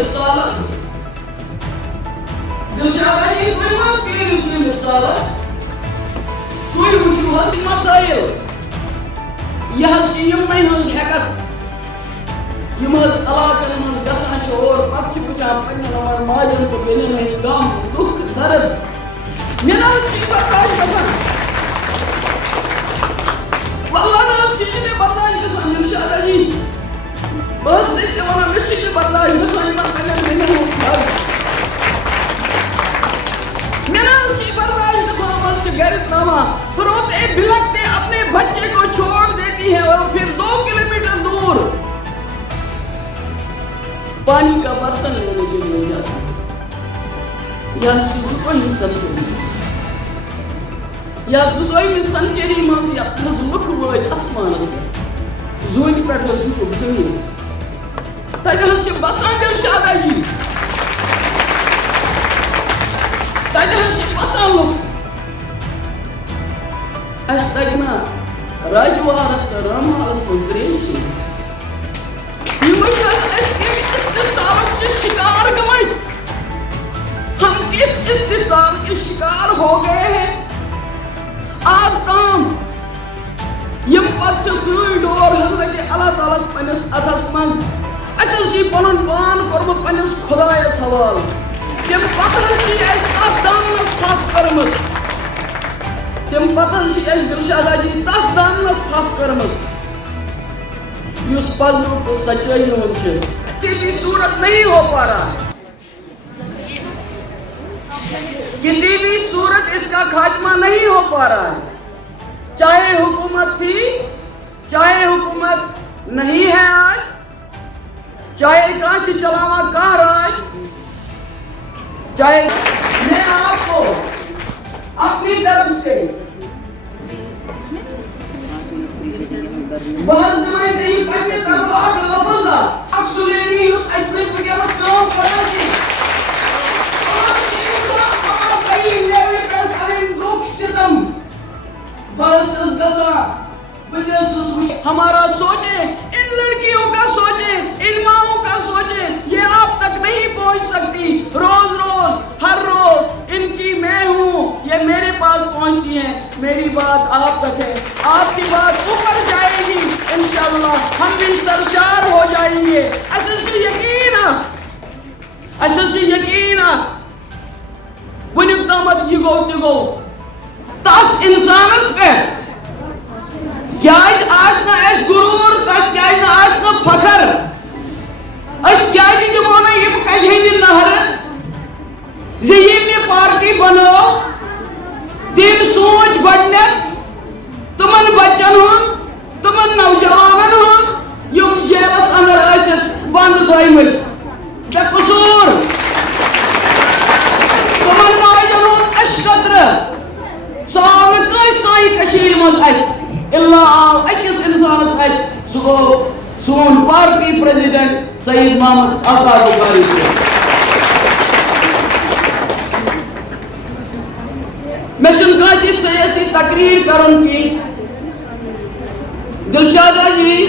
مثالس دلشاد جی تُہۍ ما کٔرِو سُہ مثالس تُہۍ وٕچھِو حظ مسائل یہ حظ چھِ یِمنٕے ہٕنٛز ہٮ۪کتھ یِم حظ علاقن منٛز گژھان چھِ اور پتہٕ چھِ وٕچھان پنٛنٮ۪ن یِمن ماجٮ۪ن تہٕ بیٚنٮ۪ن ہٕنٛدۍ غم دُکھ درد مےٚ نہ حظ چھِ یہِ برداشت گژھان واللہ نہ حظ چھِ یہِ مےٚ برداشت گژھان دلشاد جی بہٕ حظ چھُس ژےٚ وَنان مےٚ چھِ یہِ برداشت گژھان یِمن پنٛنٮ۪ن بیٚنٮ۪ن ہُنٛد درد میں نے اس چیز برداشت گژھان یِمن چھِ گرِ تراوان روتے بلکتے اپنے بچے کو چھوڑ دیتی ہے اور پھر 2 کلومیٹر دور پانی کا برتن لینے کے لیے جاتا ہے یا زٕتووُہمہِ سنچری یا 22 سنچری منٛز یتھ منٛز لُکھ وٲتۍ اسمانس پٮ۪ٹھ زوٗنہِ پٮ۪ٹھ حظ ہیوٚتُکھ زٔمیٖن تتہِ حظ چھِ بسان دلشادہ جی تتہِ حظ چھِ بسان لُکھ اَسہِ تَگہِ نا راجوارس تہٕ رامحالس منٛز ترٛیش چیٚنۍ یہ وٕچھ حظ أسۍ کَمہِ استحصالُک چھِ شکار گٔمٕتۍ ہم کس استحصال کے شکار ہو گئے ہیں آج تام یم پتہٕ چھِ سۭتۍ ڈور حضرت اللہ تعالیٰ ہس پننِس اتھس منٛز اَسہِ حظ چھِ پنُن پان کوٚرمُت پننِس خۄدایس حوالہٕ تَمہِ پتہٕ حظ چھِ اَسہِ تتھ دانس تھپھ کٔرمٕژ تَمہِ پتہٕ حظ چھِ اَسہِ دلشادہ جی تتھ دانس تھپھ کٔرمٕژ یُس پزرُک تہٕ سچٲیی ہُنٛد چھُ کسی بھی صورت نہیں ہو پا رہا ہے کسی بھی صورت اس کا خاتمہ نہیں ہو پا رہا ہے چاہے حکومت تھی چاہے حکومت نہیں ہے آج چاہے کہاں سے چلاوا کہاں راج چاہے میں آپ کو اپنی طرف سے بہت زمانے سے ہی پڑھنے تلوار لفظ اکسلینی اس اسلام کو کیا مسلم کرنا چاہیے ہمارا سوچیں ان لڑکیوں کا سوچیں ان ماؤں کا سوچیں یہ آپ تک نہیں پہنچ سکتی روز روز ہر روز ان کی میں ہوں یہ میرے پاس پہنچتی ہیں میری بات آپ تک ہے آپ کی بات اوپر جائے گی انشاءاللہ ہم بھی سرشار ہو جائیں گے ایسے یقین ونیُک تامت یہ گو تہِ گو تس انسانس پہ کیازِ آسہِ نہٕ اَسہِ غروٗر تس کیازِ نہٕ آسہِ نہٕ فخر أسۍ کیازِ دِمو نہٕ یِم کجہِ ہٕنٛدِ نہرٕ زِ ییٚمۍ یہِ پارٹی بنٲو تٔمۍ سوٗنٛچ گۄڈٕنٮ۪تھ تِمن بچن ہُنٛد تِمن نوجوانن ہُنٛد یِم جیلس انٛدر ٲسِتھ بنٛد تھٲومٕتۍ بے قصوٗر تِمن ماجن ہُنٛد أچھ قطرٕ سُہ آو نہٕ کٲنٛسہِ سانہِ کٔشیٖرِ منٛز اَتھِ اِلا آو أکِس اِنسانس اَتھِ سُہ گوٚو سون پارٹی پریزیڈنٹ سعید محمد عطا بخاری صٲب مےٚ چھُنہٕ کانٛہہ تہِ سیٲسی تقریٖر کرُن کینٛہہ دلشادہ جی